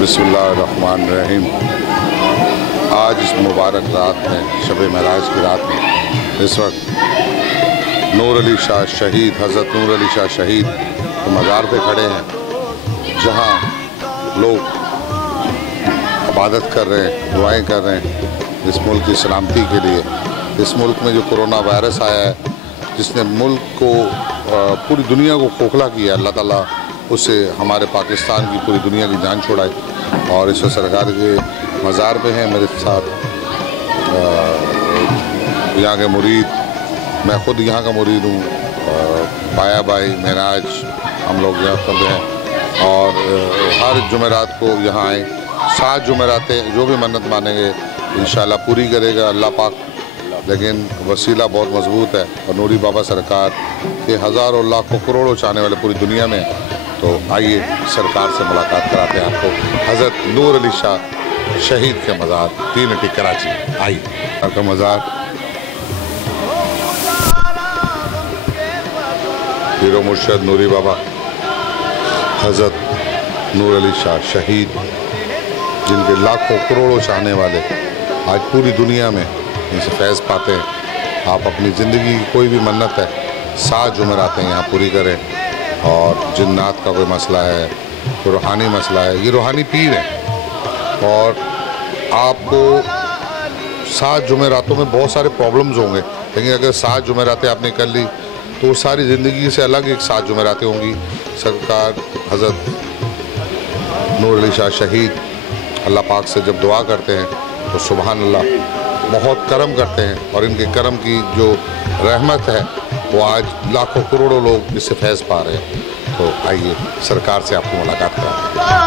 बिस्मिल्लाहिर्रहमानिर्रहीम। आज इस मुबारक रात में, शब महराज की रात में, इस वक्त नूर अली शाह शहीद, हज़रत नूर अली शाह शहीद के मज़ार पे खड़े हैं, जहां लोग इबादत कर रहे हैं, दुआएं कर रहे हैं इस मुल्क की सलामती के लिए। इस मुल्क में जो कोरोना वायरस आया है, जिसने मुल्क को, पूरी दुनिया को खोखला किया, अल्लाह ताला उससे हमारे पाकिस्तान की, पूरी दुनिया की जान छुड़ाई। और इस सरकार के मज़ार पे हैं मेरे साथ यहाँ के मुरीद, मैं ख़ुद यहाँ का मुरीद हूँ, बाया भाई, महराज, हम लोग यहाँ सब हैं। और हर जुमेरात को यहाँ आएँ। 7 जुमेरातें जो भी मन्नत मानेंगे इंशाल्लाह पूरी करेगा अल्लाह पाक। लेकिन वसीला बहुत मजबूत है और नूरी बाबा सरकार के हज़ारों लाखों करोड़ों चाहने वाले पूरी दुनिया में। तो आइए सरकार से मुलाकात कराते हैं आपको हज़रत नूर अली शाह शहीद के मज़ार, 3 अटी कराची। आइए आपका मज़ार पीरो मुर्शद नूरी बाबा हज़रत नूर अली शाह शहीद, जिनके लाखों करोड़ों चाहने वाले आज पूरी दुनिया में इनसे फैज़ पाते हैं। आप अपनी ज़िंदगी की कोई भी मन्नत है 7 जुमेरातें यहाँ पूरी करें। और जिन्नात का कोई मसला है, कोई रूहानी मसला है, ये रूहानी पीर है। और आपको 7 जुमेरातों में बहुत सारे प्रॉब्लम्स होंगे, लेकिन अगर 7 जुमेरातें आपने कर ली तो वो सारी ज़िंदगी से अलग एक 7 जुमेरातें होंगी। सरकार हज़रत नूर अली शाह शहीद अल्लाह पाक से जब दुआ करते हैं तो सुभान अल्लाह बहुत करम करते हैं, और इनके करम की जो रहमत है वो आज लाखों करोड़ों लोग इससे फैज़ पा रहे हैं। तो आइए सरकार से आपकी मुलाकात कराते हैं।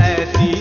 ऐसी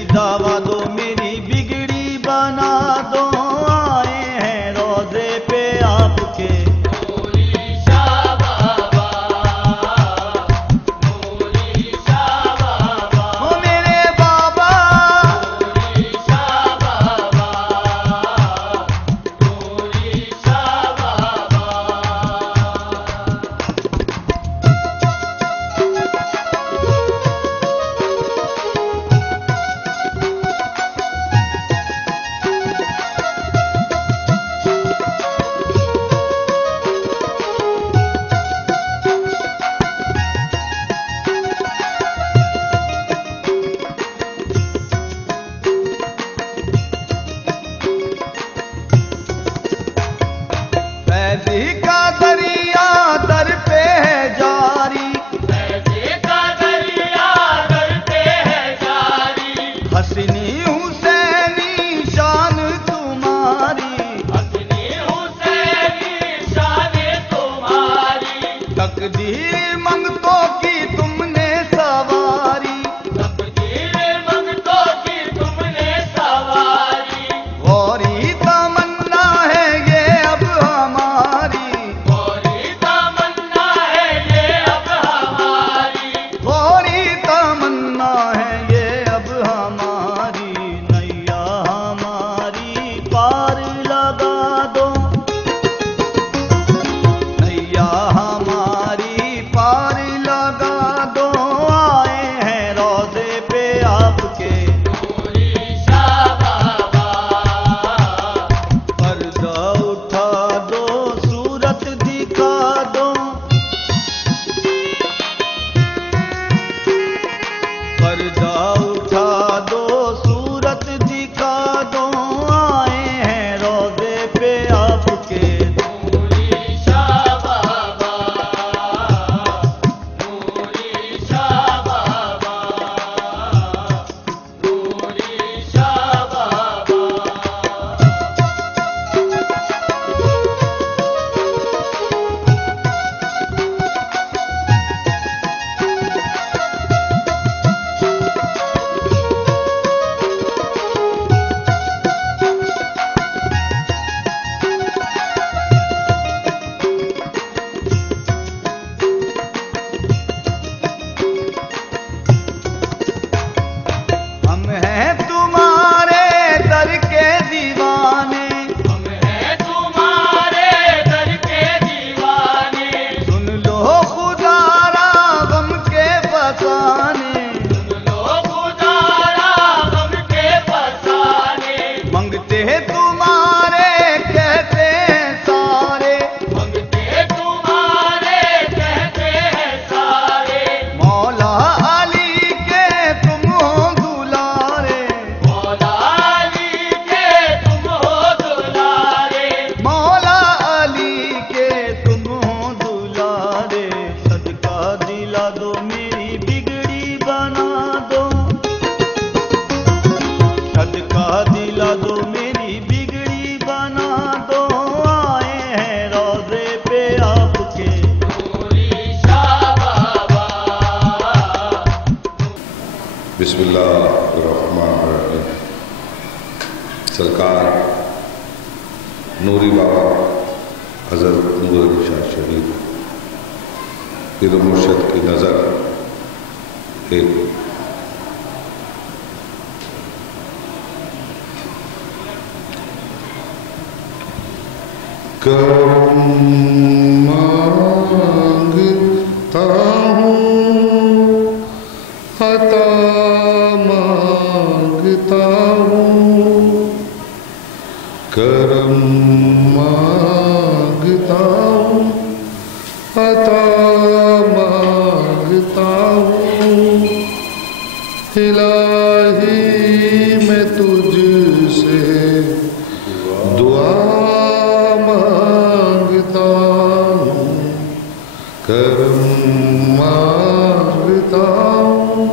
لگا دو، نیا ہماری پار لگا دو، آئے ہیں روضے پہ آپ کے نوری شاہ بابا، پردہ اٹھا دو صورت دکھا دو، پردہ اٹھا دو صورت دکھا دو، آئے ہیں روضے پہ آپ کے نوری شاہ بابا، نوری شاہ بابا، نوری شاہ بابا۔ ہم ہیں تمہارے در کے دیوانے، ہم ہیں تمہارے در کے دیوانے، سن لو خدا را غم کے فسانے، سن لو خدا را غم کے فسانے، منگتے تمہارے کہتے ہیں سارے، منگتے تمہارے کہتے ہیں سارے، مولا علی کے تم ہو دلارے، مولا علی کے تم ہو دلارے، مولا علی کے تم ہو دلارے، صدقہ دلا دو میری بگڑی بنا دو، صدقہ دلا دو میری بگڑی بنا دو، آئے ہیں روضے پہ آپ کے نوری شاہ بابا۔ بسم اللہ الرحمن الرحیم۔ سرکار نوری بابا حضرت نور علی شاہ شہید پیر و مرشد کی نظر ایک کرم مانگتا ہوں، عطا مانگتا ہوں، کرم مانگتا ہوں، عطا مانگتا ہوں، الہی میں تجھ سے دعا مانگتا ہوں، کرم مانگتا ہوں،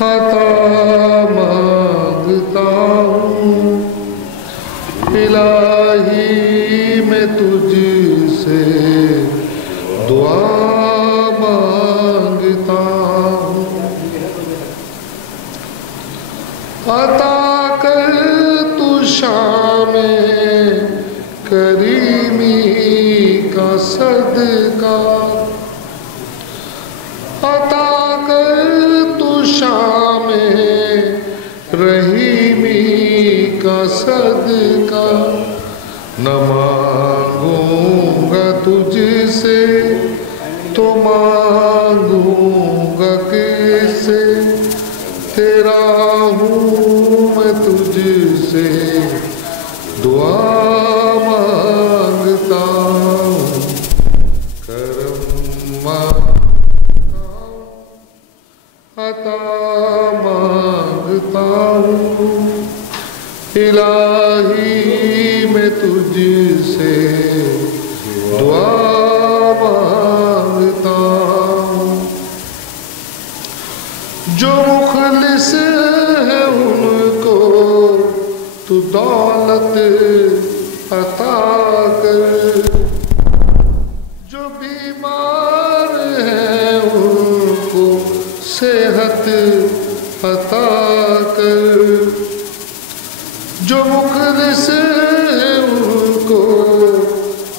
عطا مانگتا ہوں، الہی میں تجھ سے دعا مانگتا ہوں، عطا کر تو شام کریمی کا صدقہ، عطا کر تو شام رحیمی کا صدقہ، نہ مانگوں گا تجھ سے تو مانگوں گا کس سے، تیرا ہوں میں تجھ سے دعا مانگتا ہوں، کرم مانگتا ہوں، عطا مانگتا ہوں، الہی میں تجھ سے دعا مانگتا ہوں، جو مخلص ہے ان کو تو دولت عطا کر، جو بیمار ہیں ان کو صحت عطا کر، جو مخلص ہیں ان کو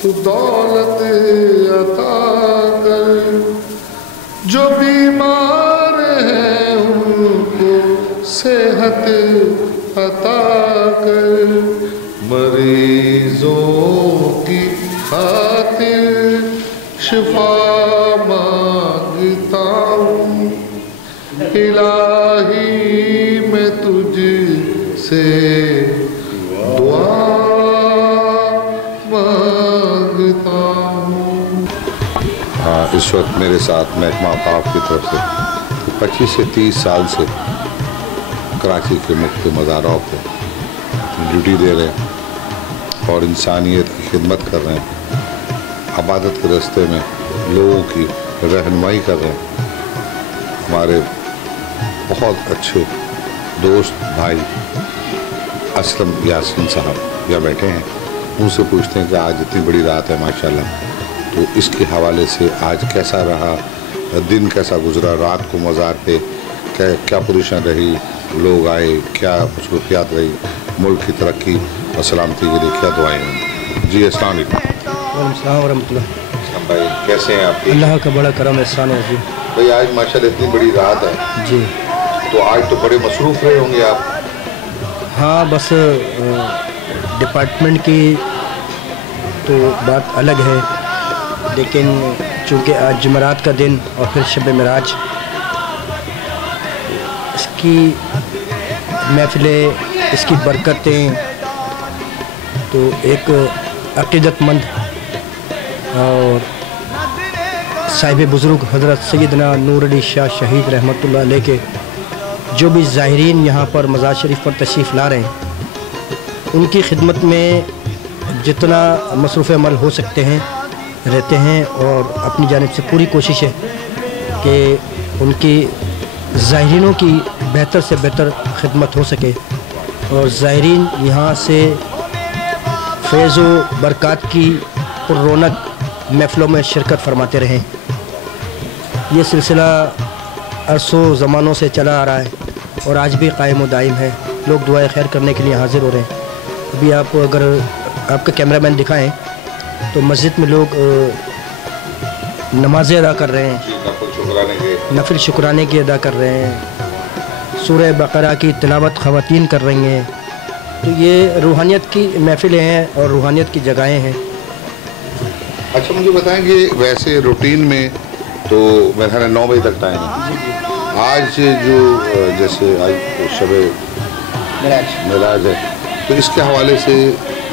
تو دولت عطا کر، جو بیمار ہیں ان کو صحت عطا کر، मरीजों की खातिर शिफा मांगता हूँ इलाही मैं तुझसे दुआ मांगता हूँ। इस वक्त मेरे साथ महकमा औक़ाफ़ की तरफ से 25 से 30 साल से कराची के मुख्य मज़ारों पे ड्यूटी दे रहे हैं और इंसानियत की खिदमत कर रहे हैं, इबादत के रास्ते में लोगों की रहनुमाई कर रहे हैं। हमारे बहुत अच्छे दोस्त भाई असलम यासीन साहब यहाँ बैठे हैं, उनसे पूछते हैं कि आज इतनी बड़ी रात है माशाल्लाह, तो इसके हवाले से आज कैसा रहा, दिन कैसा गुजरा, रात को मज़ार पे क्या पोजीशन रही, लोग आए, क्या मसरूफियात रही, मुल्क की तरक्की और सलामती के लिए क्या दुआएं हैं। जी अस्सलाम वालेकुम वरहमतुल्लाह। भाई कैसे हैं आप? अल्लाह का बड़ा करम एहसान है जी। भाई आज माशाल्लाह इतनी बड़ी रात है जी। तो आज तो बड़े मसरूफ़ रहे होंगे आप? हाँ, बस डिपार्टमेंट की तो बात अलग है, लेकिन चूँकि आज जुमेरात का दिन और फिर शब मिराज, इसकी महफिलें, इसकी बरकतें, तो एक अक़ीदतमंद और साहिब बुज़ुर्ग हज़रत सैयदना नूर अली शाह शहीद रहमतुल्लाह अलैह के जो भी ज़ाहिरीन यहाँ पर मज़ार शरीफ पर तशरीफ़ ला रहे हैं, उनकी खिदमत में जितना मसरूफ़ अमल हो सकते हैं रहते हैं, और अपनी जानिब से पूरी कोशिश है कि उनकी ज़ाहिरीनों की बेहतर से बेहतर खिदमत हो सके और ज़ाहिरीन यहाँ से फैज़ व बरक़ात की रौनक महफ़िलों में शिरकत फरमाते रहें। ये सिलसिला अरसों ज़मानों से चला आ रहा है और आज भी कायम व दायम है। लोग दुआए खैर करने के लिए हाज़िर हो रहे हैं। अभी आप अगर आपका कैमरामैन दिखाएं तो मस्जिद में लोग नमाज़ें अदा कर रहे हैं, नफिल शुक्राने की अदा कर रहे हैं, सूरह बकरा की तिलावत ख़वातीन कर रही हैं। तो ये रूहानियत की महफिलें हैं और रूहानियत की जगहें हैं। अच्छा, मुझे बताएं कि वैसे रूटीन में तो मेरे ख्याल 9 बजे तक टाइम है। आज जो जैसे आज शब मिराज है, तो इसके हवाले से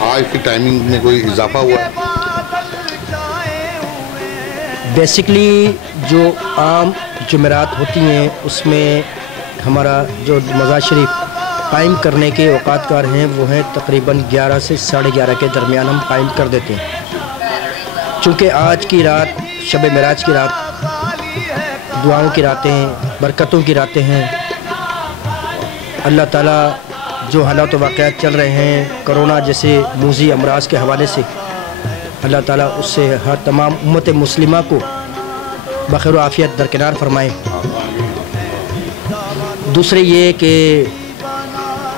आज की टाइमिंग में कोई इजाफा हुआ है? बेसिकली जो आम जुमेरात होती हैं उसमें हमारा जो मज़ार शरीफ कायम करने के औकातकार हैं वो हैं तकरीबन 11 से 11:30 के दरमियान हम कायम कर देते हैं। चूँकि आज की रात शब मिराज की रात दुआओं की रातें, बरकतों की रातें हैं। अल्लाह ताला जो हालात वाक़यात चल रहे हैं कोरोना जैसे मूज़ी अमराज के हवाले से, अल्लाह ताला उससे हर तमाम उम्मत मुस्लिमा को बख़ैर आफ़ियत दरकिनार फरमाए। दूसरे ये कि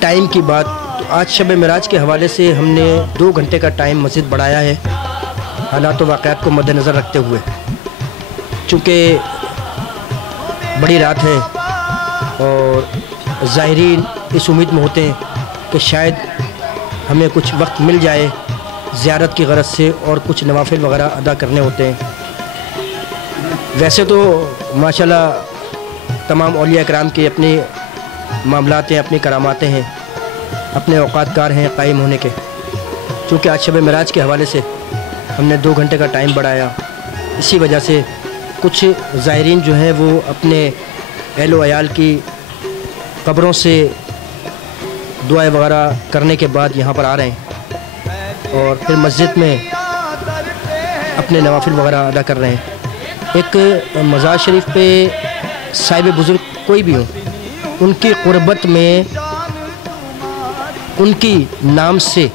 टाइम की बात, तो आज शब मिराज के हवाले से हमने 2 घंटे का टाइम मज़ीद बढ़ाया है हालात वाक़यात को मद्देनज़र रखते हुए। चूँकि बड़ी रात है और ज़ाहिरीन इस उम्मीद में होते हैं कि शायद हमें कुछ वक्त मिल जाए ज़ियारत की गरज से और कुछ नवाफिल वगैरह अदा करने होते हैं। वैसे तो माशाल्लाह तमाम औलिया कराम के अपने मामलात हैं, अपनी करामातें हैं, अपने औकातकार हैं कायम होने के। चूँकि आज शब मिराज के हवाले से हमने 2 घंटे का टाइम बढ़ाया, इसी वजह से कुछ ज़ाहिरीन जो हैं वो अपने अहल व अयाल की कब्रों से दुआएं वगैरह करने के बाद यहाँ पर आ रहे हैं और फिर मस्जिद में अपने नवाफिल वगैरह अदा कर रहे हैं। एक मज़ार शरीफ पे साहिब बुज़ुर्ग कोई भी हो, उनकी क़ुरबत में उनकी नाम से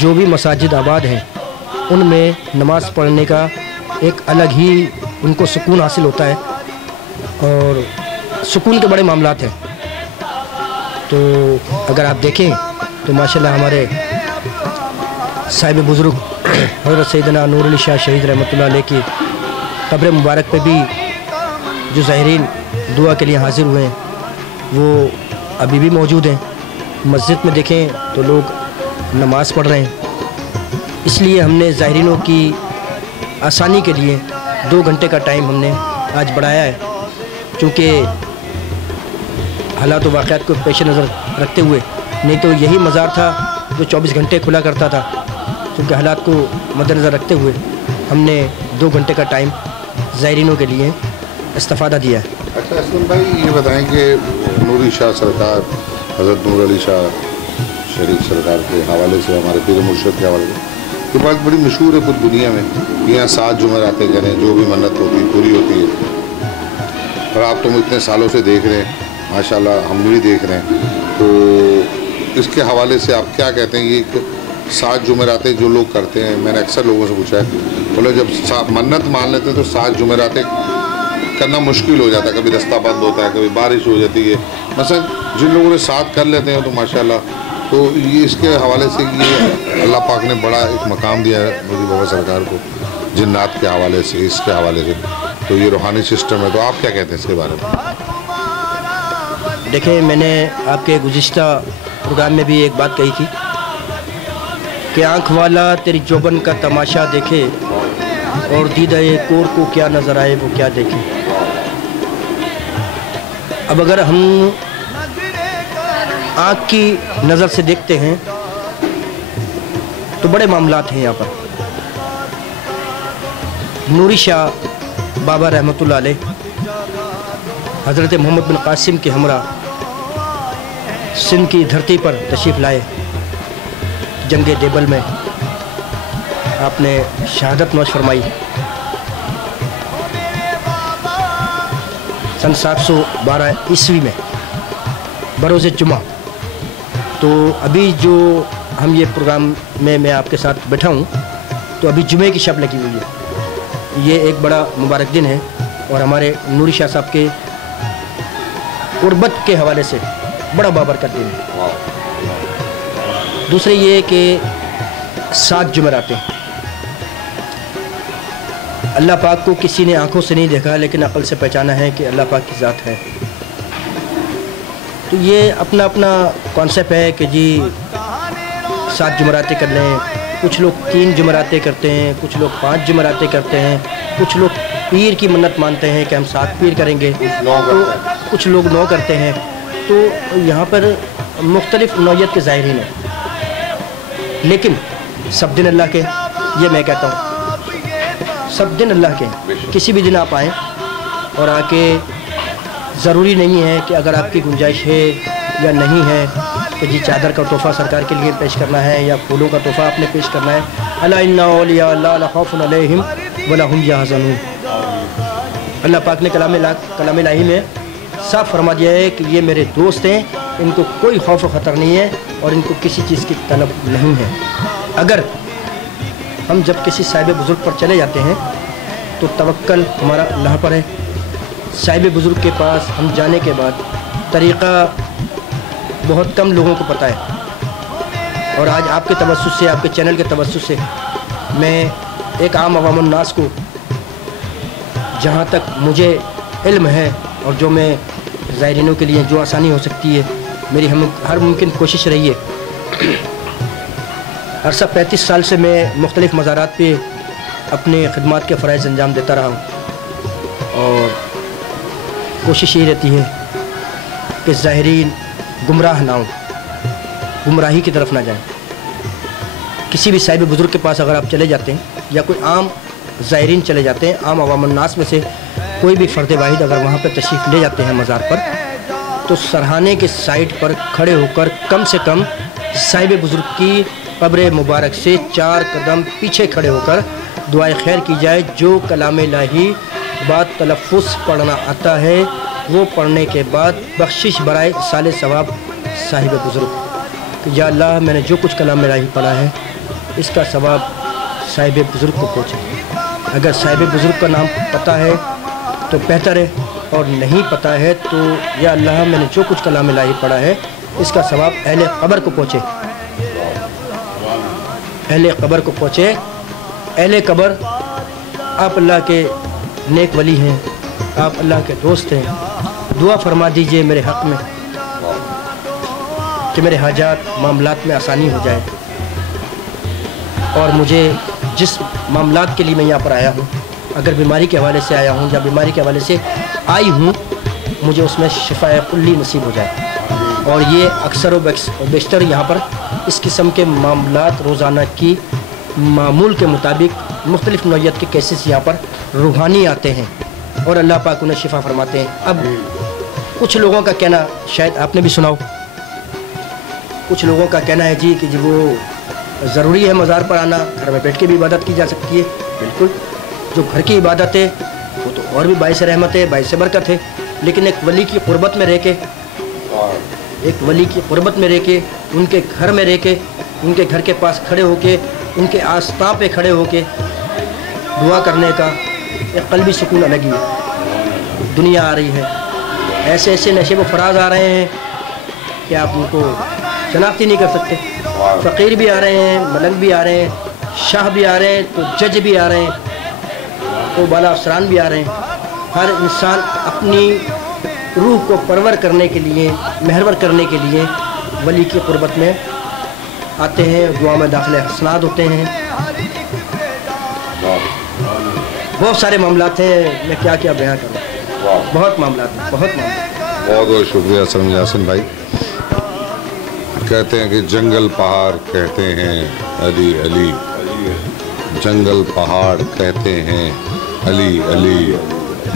जो भी मसाजिद आबाद हैं उनमें नमाज़ पढ़ने का एक अलग ही उनको सुकून हासिल होता है और सुकून के बड़े मामलात हैं। तो अगर आप देखें तो माशाल्लाह हमारे साहिब बुज़ुर्ग हज़रत सैयदना नूर अली शाह शहीद रहमतुल्लाह अलैह की कब्र मुबारक पे भी जो ज़ाहिरीन दुआ के लिए हाज़िर हुए हैं वो अभी भी मौजूद हैं। मस्जिद में देखें तो लोग नमाज़ पढ़ रहे हैं, इसलिए हमने ज़ायरीनों की आसानी के लिए 2 घंटे का टाइम हमने आज बढ़ाया है। चूँकि हालात व वाक़यात को पेश नज़र रखते हुए, नहीं तो यही मज़ार था जो 24 घंटे खुला करता था। चूँकि हालात को मद्देनज़र रखते हुए हमने 2 घंटे का टाइम ज़ायरीनों के लिए इस्तिफ़ादा दिया है। अच्छा असलम भाई, ये बताएं कि नूरी शाह सरकार, हज़रत नूर अली शाह शरीफ सरकार के हवाले से, हमारे पीर मुर्शद के हवाले से ये बात बड़ी मशहूर है पूरी दुनिया में, यहाँ 7 जुमेरातें करें, जो भी मन्नत होती है पूरी होती है। और आप तुम इतने सालों से देख रहे हैं, माशाल्लाह हम भी देख रहे हैं, तो इसके हवाले से आप क्या कहते हैं? ये 7 जुमेरातें जो लोग करते हैं, मैंने अक्सर लोगों से पूछा है, बोले जब मन्नत मान लेते हैं तो 7 जुमेरातें करना मुश्किल हो जाता है, कभी रास्ता बंद होता है, कभी बारिश हो जाती है। मसलन जिन लोगों ने 7 कर लेते हैं तो माशाल्लाह, तो ये इसके हवाले से ये अल्लाह पाक ने बड़ा एक मकाम दिया है मोदी बाबा सरकार को, जिन्नात के हवाले से, इसके हवाले से, तो ये रूहानी सिस्टम है। तो आप क्या कहते हैं इसके बारे में? देखिए, मैंने आपके गुज़िश्ता प्रोग्राम में भी एक बात कही थी कि आँख वाला तेरी जोबन का तमाशा देखे और दीदाए कोर को क्या नज़र आए वो क्या देखे। अब अगर हम आँख की नज़र से देखते हैं तो बड़े मामलात हैं यहाँ पर। नूरी शाह बाबा रहमतुल्लाह अलैह हज़रत मोहम्मद बिन कासिम के हमरा सिंध की धरती पर तशरीफ़ लाए। जंग देबल में आपने शहादत नौश फरमाई सन 712 ईस्वी में बरोज़ जुमा। तो अभी जो हम ये प्रोग्राम में मैं आपके साथ बैठा हूँ, तो अभी जुमे की शब लगी हुई है। ये एक बड़ा मुबारक दिन है और हमारे नूरी शाह साहब के क़ुर्बत के हवाले से बड़ा बाबरकत दिन है। दूसरे ये कि 7 जुमेरातें अल्लाह पाक को किसी ने आंखों से नहीं देखा, लेकिन अक़ल से पहचाना है कि अल्लाह पाक की ज़ात है। तो ये अपना अपना कॉन्सेप्ट है कि जी 7 जुमेरातें कर लें। कुछ लोग 3 जुमेरातें करते हैं, कुछ लोग 5 जुमेरातें करते हैं, कुछ लोग पीर की मन्नत मानते हैं कि हम 7 पीर करेंगे, तो कुछ लोग 9 करते हैं। तो यहाँ पर मुख्तलिफ नौइयत के ज़ाहिरीन हैं, लेकिन सब दिन अल्लाह के, ये मैं कहता हूँ सब दिन अल्लाह के। किसी भी दिन आप आएँ और आके, ज़रूरी नहीं है कि अगर आपकी गुंजाइश है या नहीं है तो जी चादर का तोहफ़ा सरकार के लिए पेश करना है या फूलों का तोहफ़ा आपने पेश करना है। अला इन्ना औलिया अल्लाह ला खौफुन अलैहिम वला हुम यहज़नून। अल्लाह पाक ने कलाम इलाही में साफ फरमा दिया है कि ये मेरे दोस्त हैं, इनको कोई खौफ ख़तर नहीं है और इनको किसी चीज़ की तलब नहीं है। अगर हम जब किसी साहिब बुज़ुर्ग पर चले जाते हैं तो तवक्कल हमारा अल्लाह पर है। साहिब बुज़ुर्ग के पास हम जाने के बाद तरीक़ा बहुत कम लोगों को पता है, और आज आपके तवज्जुह से, आपके चैनल के तवज्जुह से मैं एक आम अवामुन नास को, जहाँ तक मुझे इल्म है और जो मैं ज़ायरीनों के लिए जो आसानी हो सकती है, मेरी हर मुमकिन कोशिश रही है। अरसा 35 साल से मैं मुख्तलिफ़ मज़ारात पे अपने खिदमात के फ़राइज़ अंजाम देता रहा हूँ और कोशिश ये रहती है कि ज़ाहिरीन गुमराह ना हो, गुमराही की तरफ ना जाएं। किसी भी साहिब बुज़ुर्ग के पास अगर आप चले जाते हैं या कोई आम ज़ाहिरीन चले जाते हैं, आम अवामुन नास में से कोई भी फ़र्द वाहिद अगर वहाँ पर तशरीफ़ ले जाते हैं मज़ार पर, तो सरहाने के साइड पर खड़े होकर कम से कम साहिब बुज़ुर्ग की कब्र मुबारक से 4 कदम पीछे खड़े होकर दुआए खैर की जाए। जो कलाम इलाही बात तलफ़ुज़ पढ़ना आता है वो पढ़ने के बाद बख्शिश बराए साले सवाब साहिब बुज़ुर्ग कि या अल्लाह मैंने जो कुछ कलाम इलाही पढ़ा है इसका सवाब साहिब बुज़ुर्ग को पहुँचे। अगर साहिब बुज़ुर्ग का नाम पता है तो बेहतर है, और नहीं पता है तो या अल्लाह मैंने जो कुछ कलाम इलाही पढ़ा है इसका सवाब अहले क़ब्र को पहुँचे, अहले क़ब्र को पहुँचे। अहले क़ब्र आप अल्लाह के नेक वली हैं, आप अल्लाह के दोस्त हैं, दुआ फरमा दीजिए मेरे हक़ में कि मेरे हाजात मामलात में आसानी हो जाए। اور مجھے جس معاملات کے لیے میں یہاں پر آیا ہوں، اگر بیماری کے حوالے سے آیا ہوں یا بیماری کے حوالے سے آئی ہوں، مجھے اس میں شفاء کلی نصیب ہو جائے. اور یہ اکثر و بیشتر یہاں پر اس قسم کے معاملات روزانہ کی معمول کے مطابق مختلف نوعیت کے کیسز یہاں پر روحانی آتے ہیں اور اللہ پاک انہیں شفا فرماتے ہیں. اب کچھ لوگوں کا کہنا شاید آپ نے بھی سنا ہو، کچھ لوگوں کا کہنا ہے جی کہ جی وہ ضروری ہے مزار پر آنا، گھر میں بیٹھ کے بھی عبادت کی جا سکتی ہے. بالکل، جو گھر کی عبادت ہے وہ تو اور بھی باعث رحمت ہے، باعث برکت ہے، لیکن ایک ولی کی قربت میں رہ کے، ایک ولی کی قربت میں رہ کے، ان کے گھر میں رہ کے، ان کے گھر کے پاس کھڑے ہو کے، ان کے آستان پہ کھڑے ہو کے دعا کرنے کا ایک قلبی سکون الگ ہی ہے. دنیا آ رہی ہے، ایسے ایسے نشے و فراز آ رہے ہیں کہ آپ ان کو شناخت ہی نہیں کر سکتے. فقیر بھی آ رہے ہیں، ملنگ بھی آ رہے ہیں، شاہ بھی آ رہے ہیں، تو جج بھی آ رہے ہیں، تو بالا افسران بھی آ رہے ہیں. ہر انسان اپنی روح کو پرور کرنے کے لیے، محور کرنے کے لیے ولی کی قربت میں آتے ہیں، دعا میں داخل حسنات ہوتے ہیں. بہت سارے معاملات ہیں، میں کیا کیا بیان کروں، بہت معاملات ہیں، بہت معاملات. بہت بہت شکریہ سلم یاسین بھائی. کہتے ہیں کہ جنگل پہاڑ کہتے ہیں علی علی، جنگل پہاڑ کہتے ہیں علی علی،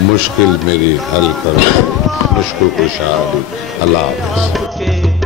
مشکل میری حل کرو مشکل کشا. اللہ حافظ.